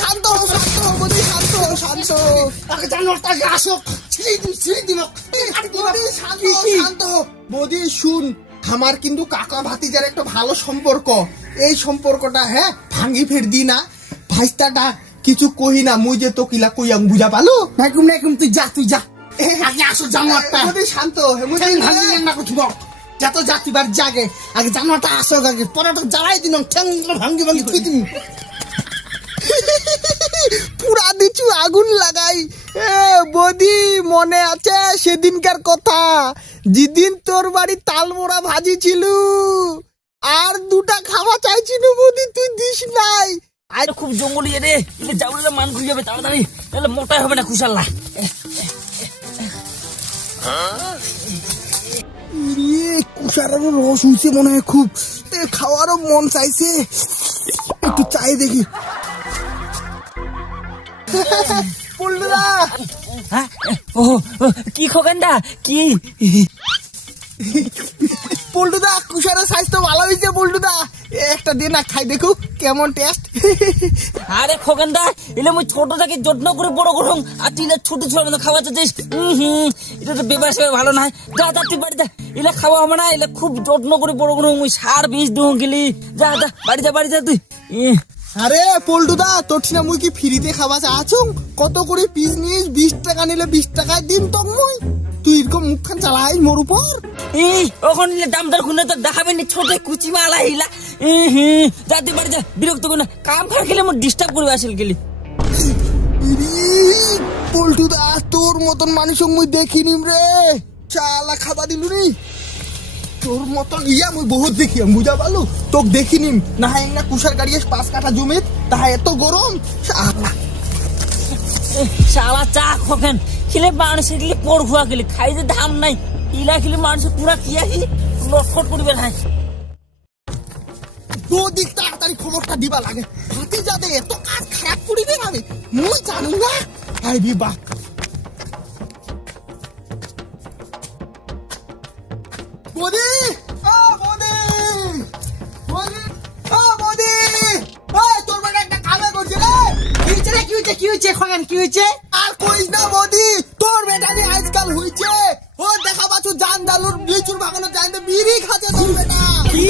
শান্ত হও, শান্ত হও, বৌদি শান্ত হও, শান্ত হও। আগে জানোয়ারটাকে আসুক, ছিঁড়ে দিন বৌদি শান্ত হও, শান্ত হও। বৌদি শুন, আমার কিন্তু কাকা ভাতিজার একটা ভালো সম্পর্ক। এই সম্পর্কটা হ্যাঁ ভাঙ্গি ফের দি না। ভাইস্তাটা কিছু কহি না, মুই যে তো কিলা কইয়াং বুঝা পালো। নাইকুম তুই যা আগে আসো জানোয়ারটা বৌদি শান্ত হও, মুই ঠ্যাং ভাঙি না কুথিব যত জাতিবার জাগে আগে জানোয়ারটা আসো আগে পরে তো জ্বালাই দিন ঠ্যাং ভাঙ্গি তুই দিন পুরা দিছু আগুন লাগাই। বৌদি মনে আছে সেদিনকার কথা, যেদিন তোর বাড়ি তালমোড়া ভাজি ছিল আর দুটা খাওয়া চাইছিল, বৌদি তুই দিস নাই। আর খুব জঙ্গলি রে, এটা যাবলে মান ঘুরে যাবে তাড়াতাড়ি, তাহলে মোটাই হবে না কুশাল্লা। কুষারেরও রস হইছে মনে হয় খুব, খাওয়ারও মন চাইছে, একটু চাই দেখি। পল্টুদা, হ্যাঁ? ও ও, কি খোকানদা কি? পল্টুদা কুষারের স্বাস্থ্য ভালো হয়েছে। পল্টুদা একটা দিন না খাই দেখো কেমন টেস্ট। আরে খোকানদা, এলে মুই ছোট থেকে যত্ন করে বড় করুম, আর তুই না ছোট ছোট মতো খাওয়া চাচ্ছিস। এটা তো বেবার সেবার ভালো নয়। যা যা তুই বাড়িতে, এলে খাওয়া হবে না, এলে খুব যত্ন করে বড় করুম, মুই সার বীজ দিও গেলি। যা যা বাড়ি যা তুই। আরে পল্টুদা, তোর না মুই কি ফ্রিতে খাওয়া চাচ্ছুং? কত করে পিস নিস? 20 টাকা নিলে 20 টাকায় দিন তো মুই। তুই এরকম মুখখান চালাই মোর উপর। এই ওখানে দামদার খুনে তো দেখাবেন ছোট কুচি মালা হিলা। যা তুই বাড়ি যা, বিরক্ত করি না, কাম খার খেলে আমার ডিস্টার্ব করবে আসল গেলি। পল্টুদা তোর মতন মানুষ মুই দেখিনি রে, চালা খাবা দিলু নি। তোর মতন ইয়া মুই বহুত দেখি, বুঝা পালু তোকে দেখিনি না। হয় না কুষার গাড়ি 5 কাঠা জমিত, তাহা এত গরম। শালা চা খোকেন খেলে মানুষের গেলে পর ভুয়া গেলে খাইতে দাম নাই, ইলা খেলে মানুষের পুরা কিয়াহি লটফট করবে না। দুদিক তাড়াতাড়ি খবরটা দিবা লাগে, হাতি যাতে এত কাজ খারাপ করিবে না আমি মুই জানি না। হাই বিবা বদি, ও বদি, বদি, ও বদি, ওই তোর বেটা একটা কামে করছে রে। কি হয়েছে খোকান কি হয়েছে? আর কইস না বদি, তোর বেটা যে আজকাল হইছে, ও দেখা পাচ্ছ জানদালুর লিচুর বাগানে যাইতে বিড়ি খাচ্ছে তোর বেটা। কি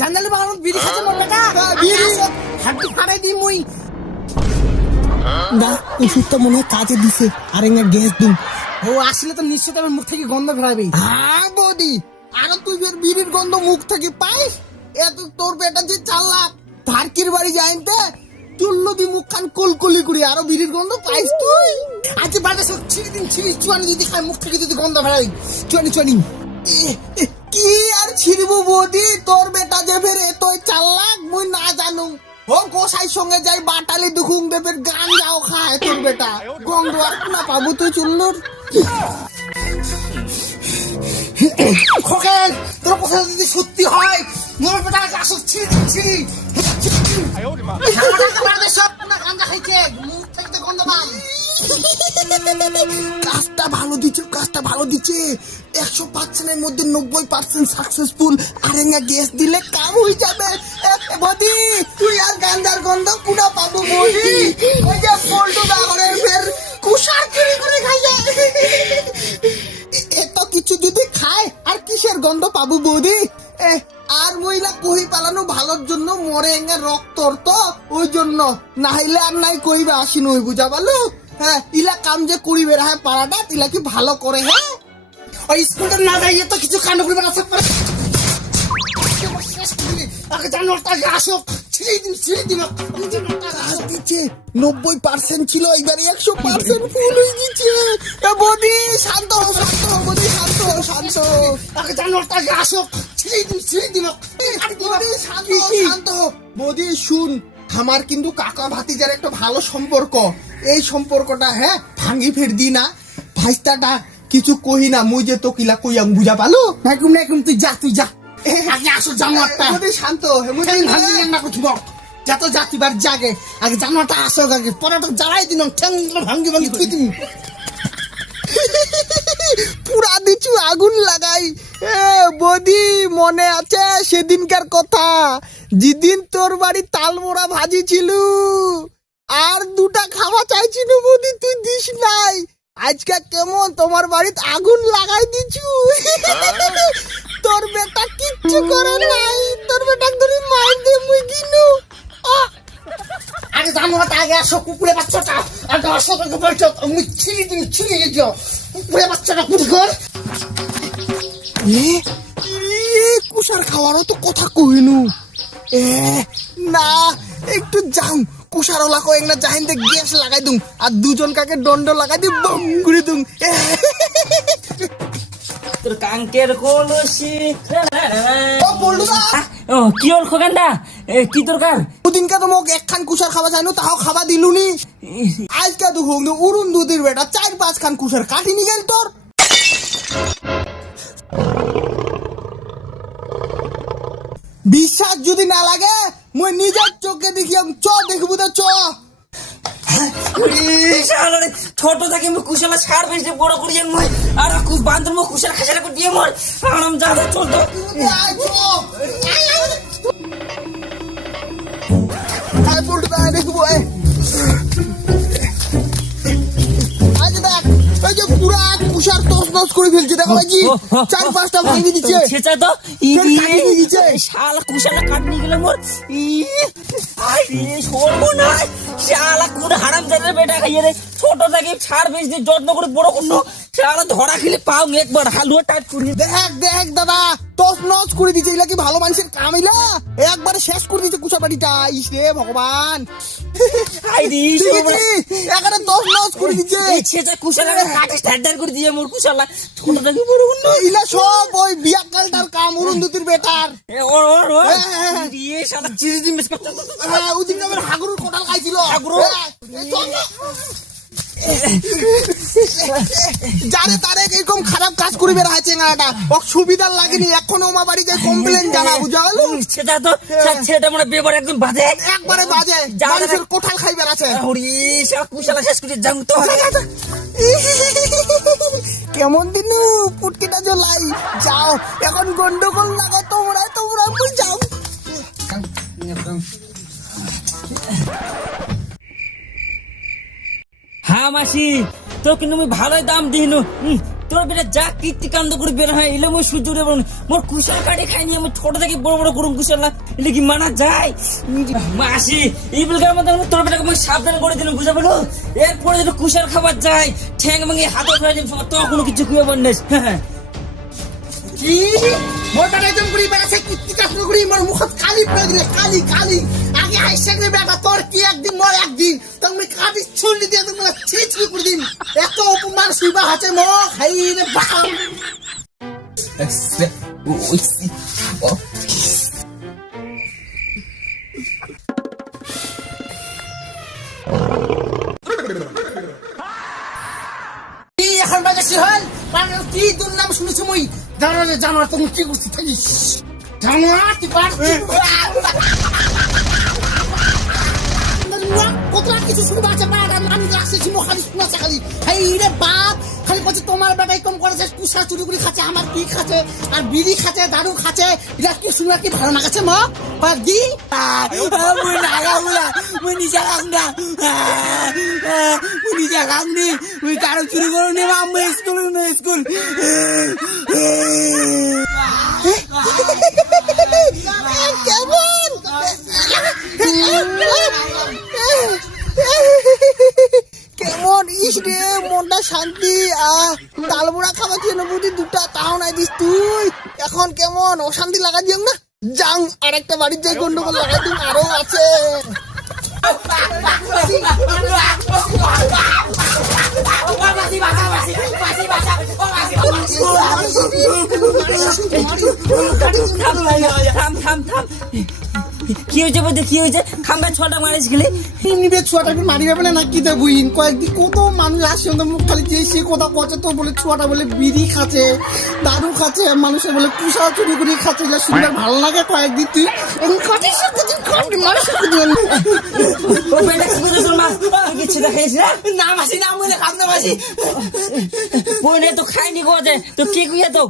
জানালে বাগান বিড়ি খাচ্ছে মোর বেটা? বিড়ি হাঁটু ফাড়াই দি মুই। না ওষুধটা মনে হয় কাজে দিছে, আর এঙ্গা গ্যাস দিন। ও আসলে তো নিশ্চিত আমার মুখ থেকে গন্ধ বেরাবে। হ্যাঁ বৌদি, আর তুই ফের বিড়ির গন্ধ মুখ থেকে পাইস? এত তোর বেটা যে চালাক, ধারকির বাড়ি যাইতে চুল্লু দি মুখখান কলকলি করি, আরো বিড়ির গন্ধ পাইস তুই? আজ বাড়িতে সব ছিঁড়ি চুয়ানি যদি খায় মুখ থেকে যদি গন্ধ বেরাই চুয়ানি কি আর ছিড়বো বৌদি, তোর বেটা যে ফের এতই চালাক মুই না জানু। ও গোসাই সঙ্গে যাই বাটালি দুখুং দেবের গান যাও খায় তোর বেটা, গন্ধ আর না পাবো তুই চুল্লুর। খোকেন তোর কথা যদি সত্যি হয় মোর বেটা আসো ছিঁড়ি বাড়িতে সব না গাঞ্জা খাইছে মুখ থেকে তো গন্ধ পাই। কাজটা ভালো দিচ্ছে, কাজটা ভালো দিচ্ছে। 100%-এর মধ্যে 90% সাকসেসফুল। আর এঙ্গা গ্যাস দিলে কাম হয়ে যাবে। বদি তুই আর গান্দার গন্ধ কুনা পাবো বদি? ওই যে পল্টু দাগরের ফের কুষার চুরি করে খাইছে। এত কিছু যদি খায় আর কিসের গন্ধ পাবো বৌদি? আর মহিলা কহি পালানো ভালোর জন্য, মরে এঙ্গা রক্তর তো ওই জন্য, না হইলে আর নাই কইবে আসি নই, বুঝা পালো? হ্যাঁ ইলা কাম যে করিবে হ্যাঁ পাড়াটা ইলা কি ভালো করে? হ্যাঁ ওই স্কুলটা না যাইয়ে তো কিছু কাণ্ড করবে না। আগে জানোয়ারটাকে আসুক, ছিঁড়ে দিন কাজ দিচ্ছে। 90% ছিল, এবারে 100% ফুল হয়ে গেছে। বদি শান্ত হও, শান্ত হও, বদি শান্ত হও, শান্ত হও। আগে জানোয়ারটাকে আসুক, ছিঁড়ে দিন বদি শান্ত হও, শান্ত হও। বদি শুন, আমার কিন্তু কাকা ভাতিজার একটা ভালো সম্পর্ক। এই সম্পর্কটা হ্যাঁ ভাঙ্গি ফের দি না। ভাইস্তাটা কিছু কহি না, মুই যে তো কিলা কইয়াং বুঝা পালো। নাইকুম তুই যা আগে আসো জানোয়ারটা বদি শান্ত হও, মুই ঠ্যাং ভাঙি না কুথিব যত জাতিবার জাগে আগে জানোয়ারটা আসো আগে পরে তো জ্বালাই দিন ঠ্যাং ভাঙ্গি তুই দিন। পুরা দিছু আগুন লাগাই। বদি মনে আছে সেদিনকার কথা, যেদিন তোর বাড়ি তালমোড়া ভাজি ছিল আর নাই, আজকে কেমন তোমার বাড়িতে আগুন লাগাই দিছু। তোর বেটা কিচ্ছু করে নাই, তোর বেটা ধরে মার দে মুই কিনু। আরে জানো না আগে আসো কুকুরের বাচ্চাটা, আগে আসো তোকে বলছো আমি ছিঁড়ে দিচ্ছ কুকুরের বাচ্চাটা কুটি কর। কুষার খাওয়ারও তো কথা কইনু। না একটু যাও কুষার ওলা কয়েক না জাহিন্দে গ্যাস লাগাই দুম আর দুজন কাকে দণ্ড লাগাই দি বম করে দুম। তোর কাঙ্কের কলসি। ও বলুদা, ও কি হল খোকানদা, কি দরকার? ওদিনকে তো মোক একখান কুষার খাওয়া চাইনু, তাও খাওয়া দিলুনি। আজকে তো হোক উড়ুন দুদির বেটা 4-5 খান কুষার কাটিনি গেল তোর। বিশ্বাস যদি না লাগে মই নিজের চোখে দেখি চ দেখবো তো চ। ছোট থেকে আমি কুশালা ছাড় বেশি বড় করি মই আর বান্ধব কুশাল খাসালা করে দিয়ে মোর আরাম যাদা চলতো। দেখবো আজ দেখ ওই যে পুরা কুষার তছনছ করে ফেলছে, দেখো ভাইজি 4-5টা ভাঙিয়ে দিচ্ছে। সেটা তো কাটিয়ে দিচ্ছে। শালা কুশালা কাটনি গেলে মোর সর্বনাশ। শালা কোন হারাম জানের বেটা খাইয়ে রে, ছোট থেকে ছাড় বেশ দিয়ে যত্ন করে বড় করলো, শালা ধরা খেলে পাও একবার হালুয়া টাইট করি। দেখ দেখ দাদা তছনছ করে দিচ্ছে, এগুলা কি ভালো মানুষের কাম? এলা একবারে শেষ করে দিচ্ছে কুষা বাড়িটা। ইস রে ভগবান, এখানে তছনছ করে দিচ্ছে। সেটা কুশালা কাটে ঠাড্ডার করে দিয়ে মোর কুশালা ছোট থেকে বড় করলো। এলা সব ওই বিয়া কালটার কাম, অরুন্ধতির বেটার। শালা চিড়ি দিন ওদিন আমার হাগুরুর কোটাল খাইছিল। যারে তারে এরকম খারাপ কাজ করে বেড়াচ্ছে না, ও সুবিধার লাগেনি। এখন ওমা বাড়ি যায় কমপ্লেন জানা, বুঝা গেল? সেটা তো সেটা মানে বেবার একদম বাজে, একবারে বাজে। মানুষের কোঠাল খাই বেড়াচ্ছে। কুশালা শেষ করে যাও তো। কেমন দিন পুটকিটা জ্বলাই যাও, এখন গন্ডগোল লাগো তোমরা তোমরা যাও। হ্যাঁ মাসি, তো কিন্তু আমি ভালোই দাম দিনু। তোর বেটা যা কীর্তি কাণ্ড করে বের হয় এলে মই সহ্য করে বলুন। মোর কুশাল কাটে খাইনি, আমি ছোট থেকে বড় বড় করুন কুশালা, এলে কি মানা যায়? মাসি এই বেলকার মধ্যে তোর বেটাকে আমি সাবধান করে দিলাম, বুঝা পেলো? এরপরে যদি কুশাল খাবার যায় ঠ্যাং ভাঙে হাতে ফেলে দিন, তো কোনো কিছু কুয়ে বন্যাস। কি মোটা একদম করি বেড়াছে কীর্তি কাণ্ড করি মোর মুখত কালি পড়ে দিলে, কালি কালি। আগে আইসা রে বেটা তোর কি একদিন মোর একদিন তুমি কাটি ছুড়লি দিয়ে তুমি ছিঁড়ি করে দিন। এত অপমান সুইবা হাতে মো খাই রে বাপ। এখন বাজাসি হল মানে কি তোর নাম শুনেছি মুই জানো রে, জানো তুমি কি করছিস থাকিস জানো তুই পারছিস কতটা কিছু শুনবা আছে বাড়া আমি আসছি মো খালি শোনা খালি এই রে বাপ। খালি বলছে তোমার বেটাই কম করেছে, কুসা চুরি করে খাচ্ছে, আমার কি খাচ্ছে আর বিড়ি খাচ্ছে, দারু খাচ্ছে, এটা কি শুনে কি ভালো না কাছে মা দি মুই নাগাবুলা মুই নিজে কান্দা মুই নিজে কান্দি মুই কারো চুরি করো নে মা স্কুল স্কুল। কেমন কেমন ইস রে মনটা শান্তি। তালবোড়া খাবার জন্য বুঝি দুটা তাও নাই দিস তুই। এখন কেমন অশান্তি লাগা দিও না, যাও আর একটা বাড়ির যাই গন্ডগোল লাগাই দিন, আরো আছে। কি হয়েছে বলতে কি হয়েছে? খাম্বা ছটা মারিস গেলে নিবে ছোয়াটা মারি যাবে না কি দেয় বুঝিন। কয়েকদিন কত মানুষ আসছে মুখ খালি যে সে কথা কচ্ছে তো বলে ছোয়াটা বলে বিড়ি খাচ্ছে, দারু খাচ্ছে, মানুষের বলে কুসা চুরি করে খাচ্ছে, এগুলো শুনলে ভালো লাগে। কয়েকদিন তুই কিছু দেখাইস না? না মাসি না বলে খাব না মাসি বইনে তো খাইনি গোজে তো কে কুইয়া তো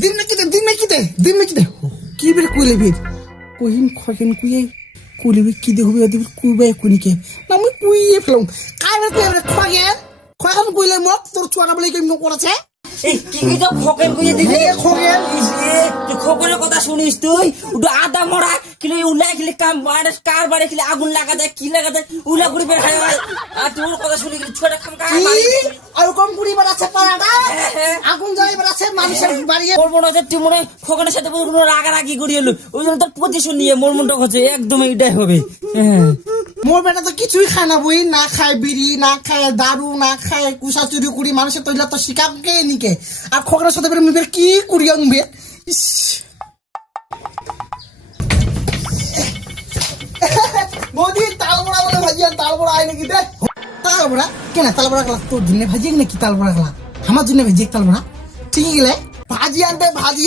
দিন না কিতে দিন না কিতে দিন না কিতে কি বের কইলে বের কহিন খকেন কুইয়ে কইলে কি দেখবে দিবে কুইবে কুনিকে না মুই কুইয়ে ফেলং কাই বের কইবে খগে এখন কইলে মোক তোর চুয়াটা বলে কেমন করেছে এই কি কি তো খোকেন কইয়ে দিলি এ খোকেন। তুই খোকেনের কথা শুনিস তুই ওটা আদা মরা কিলে উলাই কিলে কাম বাড়ে কার বাড়ে কিলে আগুন লাগা দেয় কি লাগা দেয় উলা করে বের হয় আর তোর কথা শুনি কিলে ছোট খাম কার বাড়ি আর কম কুড়ি বেড়াচ্ছে পাড়াটা আগুন জ্বালিয়ে বেড়াচ্ছে মানুষের বাড়ি ওর মনে হচ্ছে তুই মনে হয় খোকেনের সাথে কোনো রাগারাগি করি এলো ওই জন্য তোর পজিশন নিয়ে মোর মনটা হচ্ছে একদম এটাই হবে হ্যাঁ মোর বেটা তো কিছুই খায় না বই না খায় বিড়ি না খায় দারু না খায় কুসা চুরি কুড়ি মানুষের তৈলা তো শিকাবকে নিকে আর খোকরের সাথে বের মুখের কি কুড়ি আনবে মোদি তালবড়া বলে ভাজিয়ান তালবড়া আয় নাকি দে তালবড়া কেন তালবড়া গলা তোর জন্য ভাজিয়ে নাকি তালবড়া গলা আমার জন্য ভাজিয়ে তালবড়া ঠিক গেলে ভাজি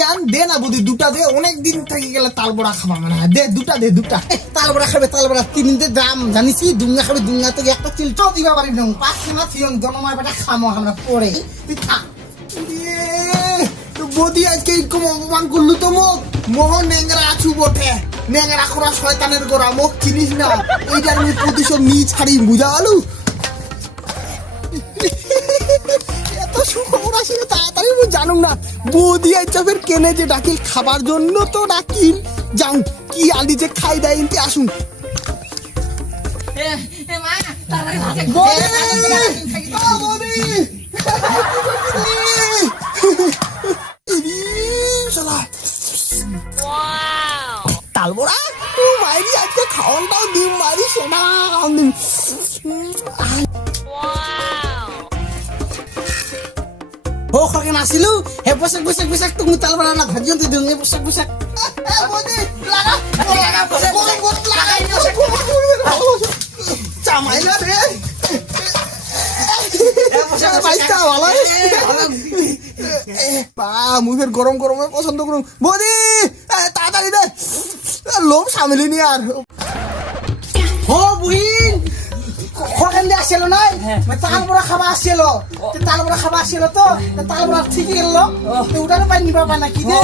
আন দে না বুদ্ধি দুটা দে, অনেক দিন থেকে গেলে তাল বড়া খাবা মানে দে দুটা তালবড়া খাবে তালবড়া তিন দিন দাম জানিসি দুঙ্গা খাবে দুঙ্গা থেকে একটা চিলটাও দিবা পারি না পাঁচ মাস জনমার বেটা খামো আমরা পরে তুই খা বদি আজকে এরকম অপমান করলু তো মোক মোহন নেংরা আছু বটে নেংরা খোরা শয়তানের গোড়া মোক চিনিস না এইটার আমি প্রতিশোধ নিয়ে ছাড়ি বুঝা আলু এত সুখবর আসে তাড়াতাড়ি আমি জানুম না বৌদি আইসা ফের কেনে যে ডাকিল খাবার জন্য তো ডাকিল যাও কি আলি যে খাই দেয় ইনতে আসুন তালবড়া মাইরি আজকে খাওয়ানটাও দিম মারি সেটা ও খকে নাছিলো হে পোশাক পোশাক পোশাক তুমি তালবড়া না ভাজিয়ন তুই দুঙ্গে পোশাক পোশাক চামাইলা রে মুখের গরম গরমে পছন্দ করুন বৌদি তাড়াতাড়ি দে লোভ সামিলি নি আর ও বুইন খকেন দিয়ে আসছিল না তালবড়া খাবা আসছিল তালবড়া খাবা আসছিল তো তালবড়া ঠিকই এলো ওটারও পাই নিবা পাই না কি দে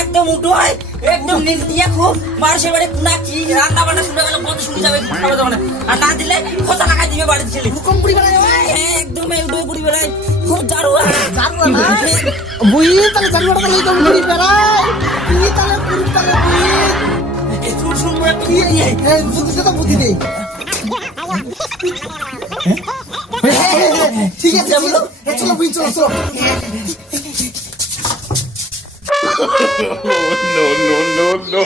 একদম উল্টো হয় একদম নীল দিয়া খুব মানুষের বাড়ি না কি রান্না বান্না শুনে গেলে কত শুনে যাবে খাওয়া যাবে না আর না দিলে খোঁচা লাগাই দিবে বাড়িতে ছেলে কম পুরি বানাই একদম উল্টো করি বেড়াই খুব দারু জারুয়া না বুইন তাহলে জারুয়াটা তাহলে কম পুরি বেড়াই কি তাহলে পুরি তাহলে বুইন শুন শুন করে কি বুদ্ধি তো বুদ্ধি দে ঠিক আছে চলো বুইন চলো চলো no, no, no, no.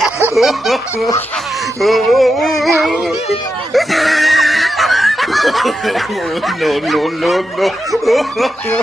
no, no, no, no.